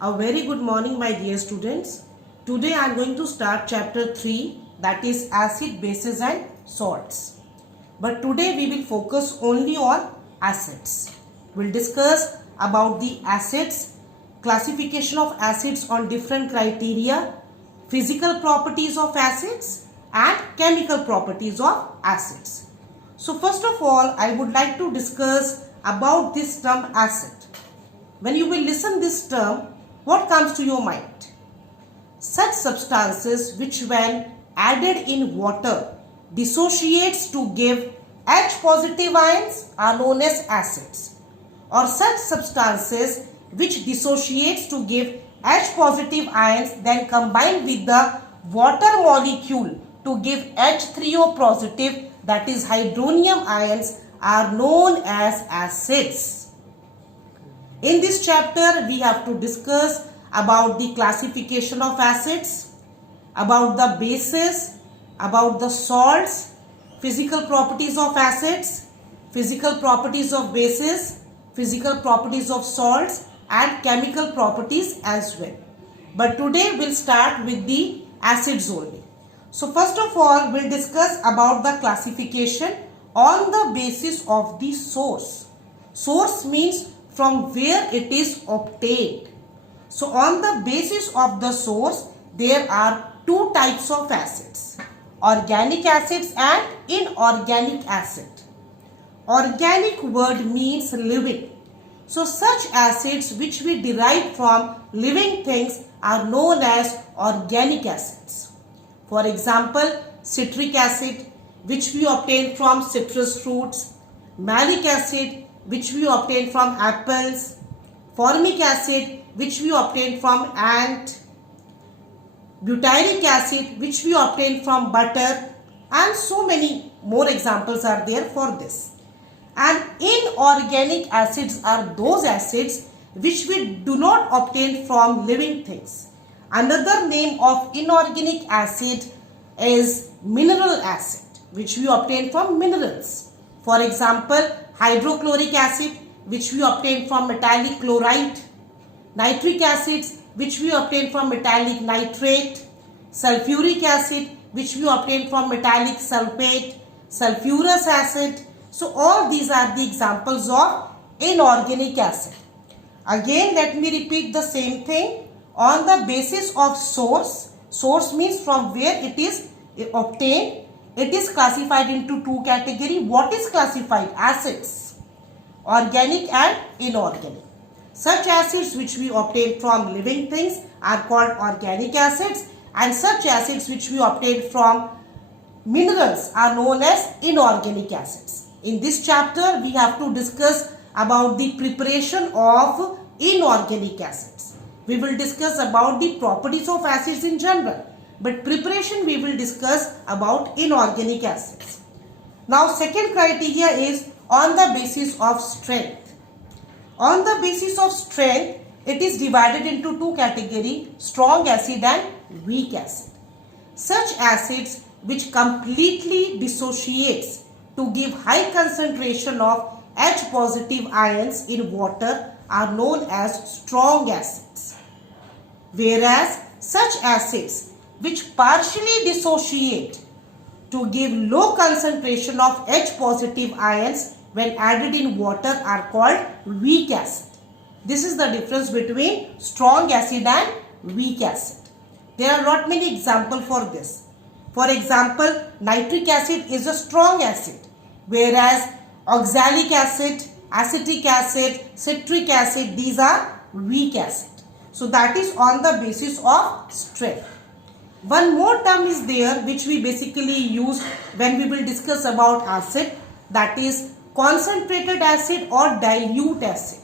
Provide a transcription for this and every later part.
A very good morning, my dear students. Today I am going to start chapter 3, that is acid, bases and salts. But today we will focus only on acids. We will discuss about the acids, classification of acids on different criteria, physical properties of acids and chemical properties of acids. So first of all, I would like to discuss about this term acid. When you will listen this term, what comes to your mind? Such substances which when added in water dissociates to give H positive ions are known as acids, or such substances which dissociates to give H positive ions then combine with the water molecule to give H3O positive, that is hydronium ions, are known as acids. In this chapter, we have to discuss about the classification of acids, about the bases, about the salts, physical properties of acids, physical properties of bases, physical properties of salts and chemical properties as well. But today we'll start with the acids only. So first of all, we'll discuss about the classification on the basis of the source. Source means from where it is obtained. So on the basis of the source, there are two types of acids, organic acids and inorganic acid. Organic word means living. So such acids which we derive from living things are known as organic acids. For example, citric acid which we obtain from citrus fruits, malic acid which we obtain from apples, formic acid which we obtain from ant, butyric acid which we obtain from butter, and so many more examples are there for this. And inorganic acids are those acids which we do not obtain from living things. Another name of inorganic acid is mineral acid which we obtain from minerals. For example, hydrochloric acid which we obtain from metallic chloride, nitric acid which we obtain from metallic nitrate, sulfuric acid which we obtain from metallic sulfate, sulfurous acid. So all these are the examples of inorganic acid. Again, let me repeat the same thing. On the basis of source, source means from where it is obtained, it is classified into two categories. What is classified? Acids, organic and inorganic. Such acids which we obtain from living things are called organic acids, and such acids which we obtain from minerals are known as inorganic acids. In this chapter, we have to discuss about the preparation of inorganic acids. We will discuss about the properties of acids in general, but preparation we will discuss about inorganic acids. Now, second criteria is on the basis of strength. On the basis of strength, it is divided into two categories, strong acid and weak acid. Such acids which completely dissociates to give high concentration of H positive ions in water are known as strong acids. Whereas such acids which partially dissociate to give low concentration of H positive ions when added in water are called weak acid. This is the difference between strong acid and weak acid. There are not many examples for this. For example, nitric acid is a strong acid, whereas oxalic acid, acetic acid, citric acid, these are weak acid. So that is on the basis of strength. One more term is there which we basically use when we will discuss about acid, that is concentrated acid or dilute acid.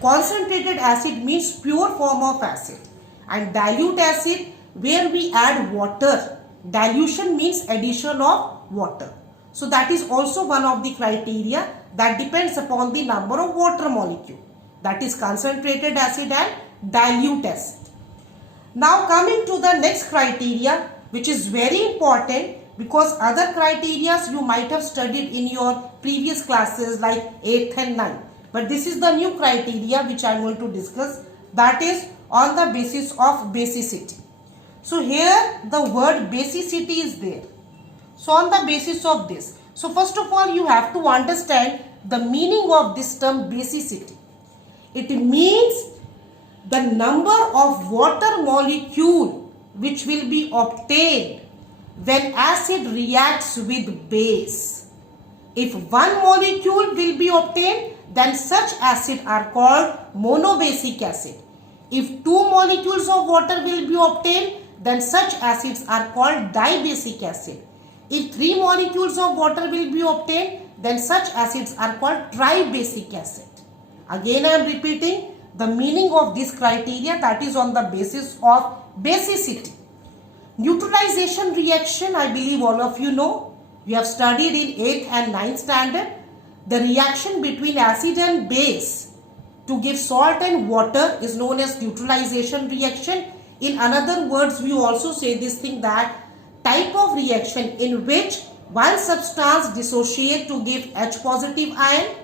Concentrated acid means pure form of acid, and dilute acid where we add water. Dilution means addition of water. So that is also one of the criteria that depends upon the number of water molecule, that is concentrated acid and dilute acid. Now coming to the next criteria, which is very important because other criteria you might have studied in your previous classes like 8th and 9th. But this is the new criteria which I am going to discuss. that is on the basis of basicity. So here the word basicity is there. So on the basis of this, so first of all you have to understand the meaning of this term basicity. It means the number of water molecule which will be obtained when acid reacts with base. If one molecule will be obtained, then such acid are called monobasic acid. If two molecules of water will be obtained, then such acids are called dibasic acid. If three molecules of water will be obtained, then such acids are called tribasic acid. Again I am repeating the meaning of this criteria, that is on the basis of basicity. Neutralization reaction, I believe all of you know. We have studied in 8th and 9th standard. The reaction between acid and base to give salt and water is known as neutralization reaction. In other words, we also say this thing, that type of reaction in which one substance dissociate to give H positive ion,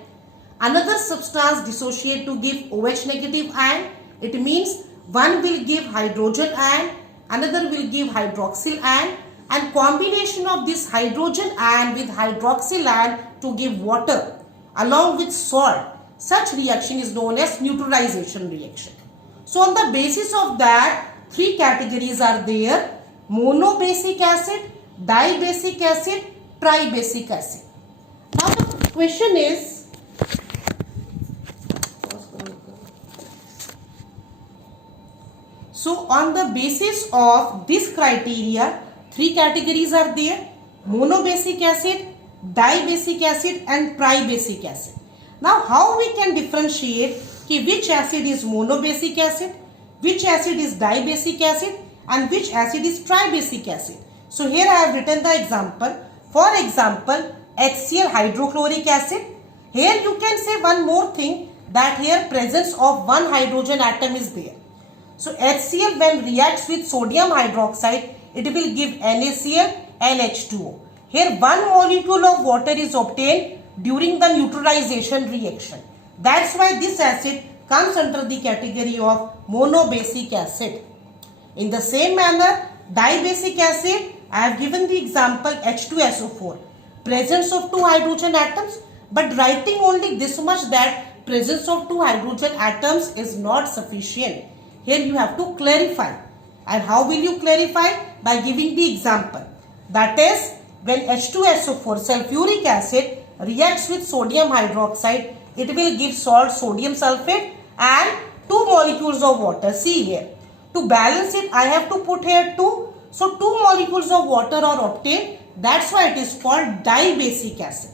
another substance dissociate to give OH negative ion. It means one will give hydrogen ion, another will give hydroxyl ion, and combination of this hydrogen ion with hydroxyl ion to give water along with salt. Such reaction is known as neutralization reaction. So on the basis of that, three categories are there: monobasic acid, dibasic acid, tribasic acid. Now the question is, so on the basis of this criteria, three categories are there: monobasic acid, dibasic acid and tribasic acid. Now how we can differentiate which acid is monobasic acid, which acid is dibasic acid and which acid is tribasic acid? So here I have written the example. For example, HCl hydrochloric acid. Here you can say one more thing, that here presence of one hydrogen atom is there. So HCl when reacts with sodium hydroxide, it will give NaCl and H2O. Here one molecule of water is obtained during the neutralization reaction. That's why this acid comes under the category of monobasic acid. In the same manner, dibasic acid, I have given the example H2SO4. Presence of two hydrogen atoms, but writing only this much, that presence of two hydrogen atoms is not sufficient. Here you have to clarify. And how will you clarify? By giving the example. That is, when H2SO4 sulfuric acid reacts with sodium hydroxide, it will give salt sodium sulfate and two molecules of water. See here, to balance it I have to put here 2. So 2 molecules of water are obtained. That's why it is called dibasic acid.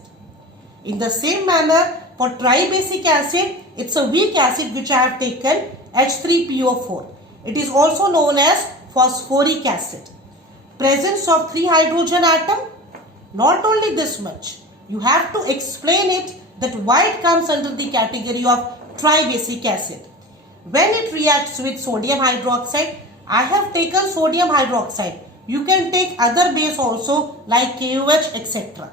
In the same manner, for tribasic acid, it's a weak acid which I have taken, H3PO4. It is also known as phosphoric acid. Presence of 3 hydrogen atom. Not only this much, you have to explain it, that why it comes under the category of tribasic acid. When it reacts with sodium hydroxide, I have taken sodium hydroxide. You can take other base also like KOH, etc.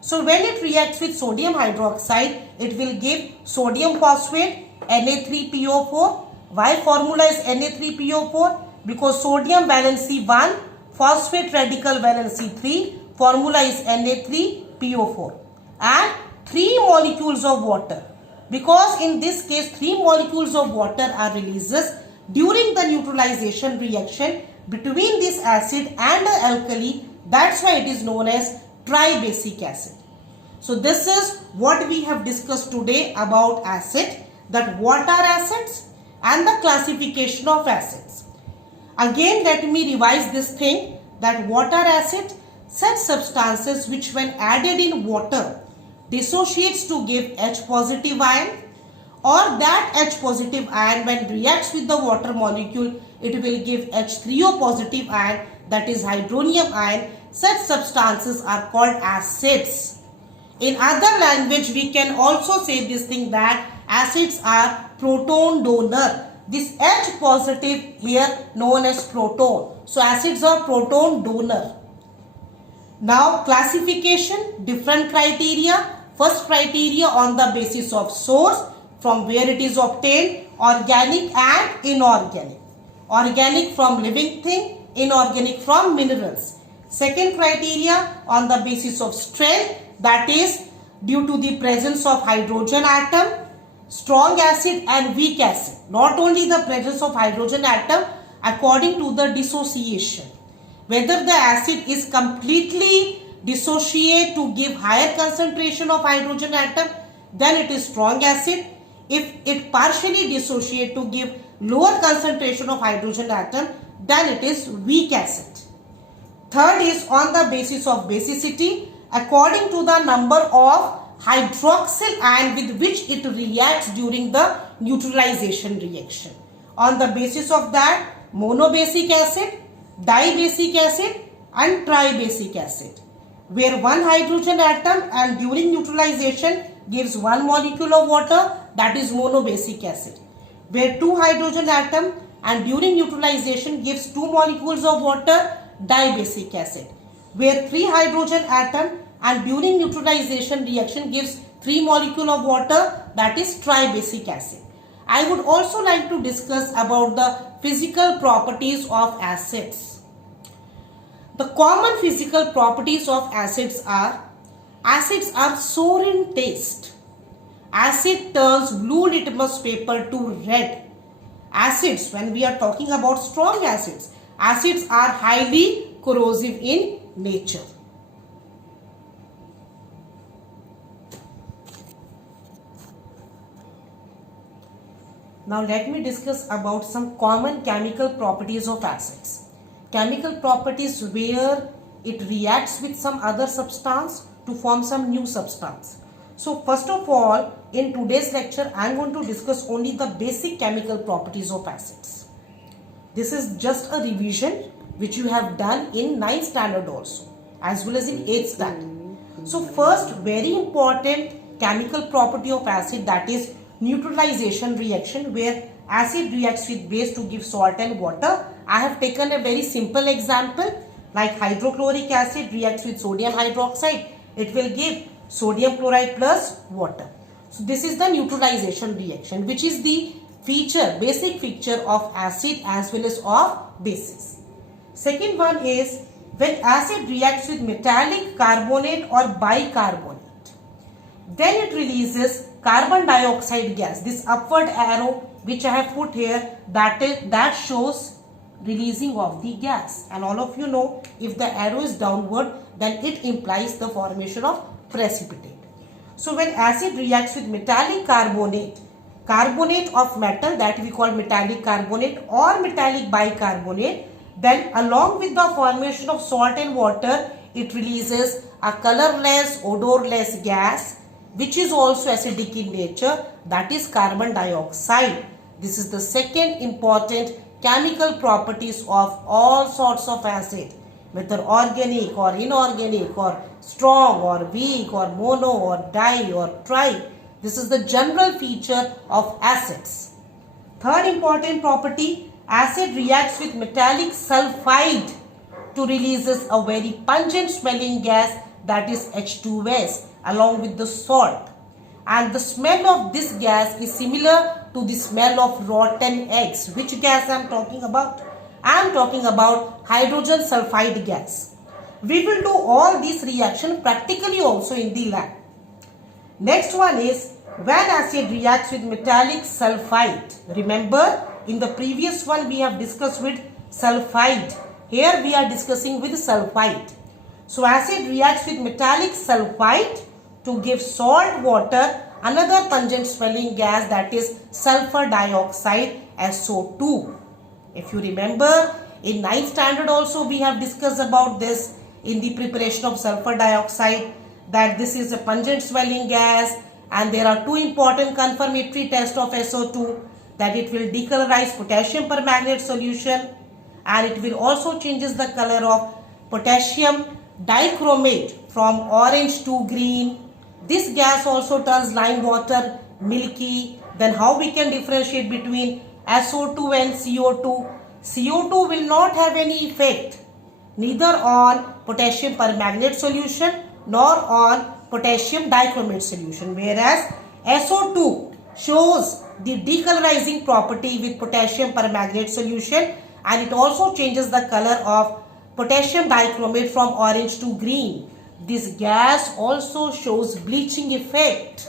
So when it reacts with sodium hydroxide, it will give sodium phosphate, Na3PO4. Why formula is Na3PO4? Because sodium valency 1, phosphate radical valency 3, formula is Na3PO4. And 3 molecules of water. Because in this case 3 molecules of water are released during the neutralization reaction between this acid and the alkali. That's why it is known as tribasic acid. So this is what we have discussed today about acid, that what are acids and the classification of acids. Again let me revise this thing, that what are acids? Such substances which when added in water dissociates to give H positive ion, or that H positive ion when reacts with the water molecule, it will give H3O positive ion, that is hydronium ion. Such substances are called acids. In other language we can also say this thing, that acids are proton donor. This H positive here known as proton. So acids are proton donor. Now classification, different criteria. First criteria on the basis of source, from where it is obtained. organic and inorganic. Organic from living thing, inorganic from minerals. Second criteria, on the basis of strength, that is due to the presence of hydrogen atom, strong acid and weak acid. Not only the presence of hydrogen atom, according to the dissociation. Whether the acid is completely dissociate to give higher concentration of hydrogen atom, then it is strong acid. If it partially dissociate to give lower concentration of hydrogen atom, then it is weak acid. Third is on the basis of basicity, according to the number of hydroxyl ion with which it reacts during the neutralization reaction. On the basis of that, monobasic acid, dibasic acid and tribasic acid, where one hydrogen atom and during neutralization gives one molecule of water, that is monobasic acid. Where two hydrogen atom and during neutralization gives two molecules of water, dibasic acid. Where three hydrogen atom and during neutralization reaction gives three molecule of water, that is tribasic acid. I would also like to discuss about the physical properties of acids. The common physical properties of acids are sour in taste. Acid turns blue litmus paper to red. Acids, when we are talking about strong acids are highly corrosive in nature. Now let me discuss about some common chemical properties of acids. Chemical properties where it reacts with some other substance to form some new substance. So first of all, in today's lecture, I am going to discuss only the basic chemical properties of acids. This is just a revision which you have done in 9th standard also, as well as in 8th standard. So first, very important chemical property of acid, that is neutralization reaction, where acid reacts with base to give salt and water. I have taken a very simple example, like hydrochloric acid reacts with sodium hydroxide. It will give sodium chloride plus water. So this is the neutralization reaction, which is the basic feature of acid as well as of bases. Second one is when acid reacts with metallic carbonate or bicarbonate, then it releases carbon dioxide gas. This upward arrow which I have put here, that shows releasing of the gas, and all of you know, if the arrow is downward, then it implies the formation of precipitate. So when acid reacts with metallic carbonate of metal, that we call metallic carbonate or metallic bicarbonate, then along with the formation of salt and water, it releases a colorless, odorless gas which is also acidic in nature, that is carbon dioxide. This is the second important chemical properties of all sorts of acid, whether organic or inorganic or strong or weak or mono or di or tri. This is the general feature of acids. Third important property, acid reacts with metallic sulfide to releases a very pungent smelling gas, that is H2S, along with the salt. And the smell of this gas is similar to the smell of rotten eggs. Which gas I am talking about? I am talking about hydrogen sulfide gas. We will do all these reactions practically also in the lab. Next one is when acid reacts with metallic sulfide. Remember, in the previous one we have discussed with sulfide. Here we are discussing with sulfide. So acid reacts with metallic sulfide to give salt water, another pungent smelling gas, that is sulfur dioxide, SO2. If you remember, in 9th standard also we have discussed about this in the preparation of sulfur dioxide, that this is a pungent smelling gas, and there are two important confirmatory tests of SO2, that it will decolorize potassium permanganate solution, and it will also changes the color of potassium dichromate from orange to green. This gas also turns lime water milky. Then how we can differentiate between SO2 and CO2? CO2 will not have any effect neither on potassium permanganate solution nor on potassium dichromate solution, whereas SO2 shows the decolorizing property with potassium permanganate solution, and it also changes the color of potassium dichromate from orange to green. This gas also shows bleaching effect,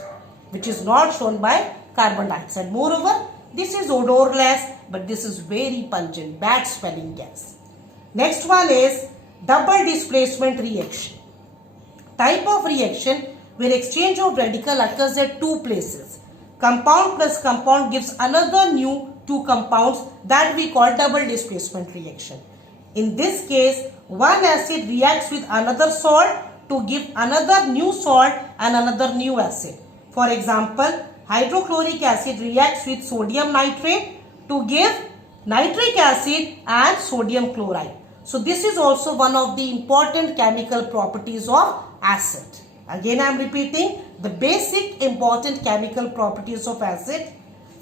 which is not shown by carbon dioxide. Moreover, this is odorless, but this is very pungent, bad smelling gas. Next one is double displacement reaction. Type of reaction where exchange of radical occurs at two places. Compound plus compound gives another new two compounds that we call double displacement reaction. In this case, one acid reacts with another salt to give another new salt and another new acid. For example, hydrochloric acid reacts with sodium nitrate to give nitric acid and sodium chloride. So this is also one of the important chemical properties of acid. Again I am repeating the basic important chemical properties of acid.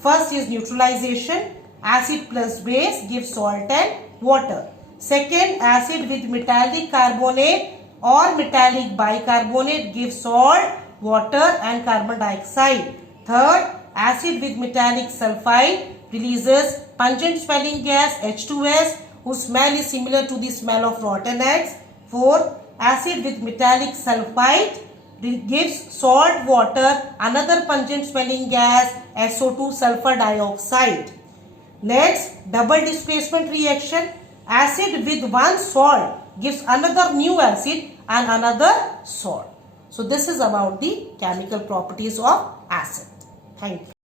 First is neutralization. Acid plus base gives salt and water. Second, acid with metallic carbonate or metallic bicarbonate gives salt, water and carbon dioxide. Third, acid with metallic sulfide releases pungent smelling gas H2S, whose smell is similar to the smell of rotten eggs. Fourth, acid with metallic sulfide gives salt, water, another pungent smelling gas SO2 sulfur dioxide. Next, double displacement reaction. Acid with one salt gives another new acid and another salt. So this is about the chemical properties of acid. Thank you.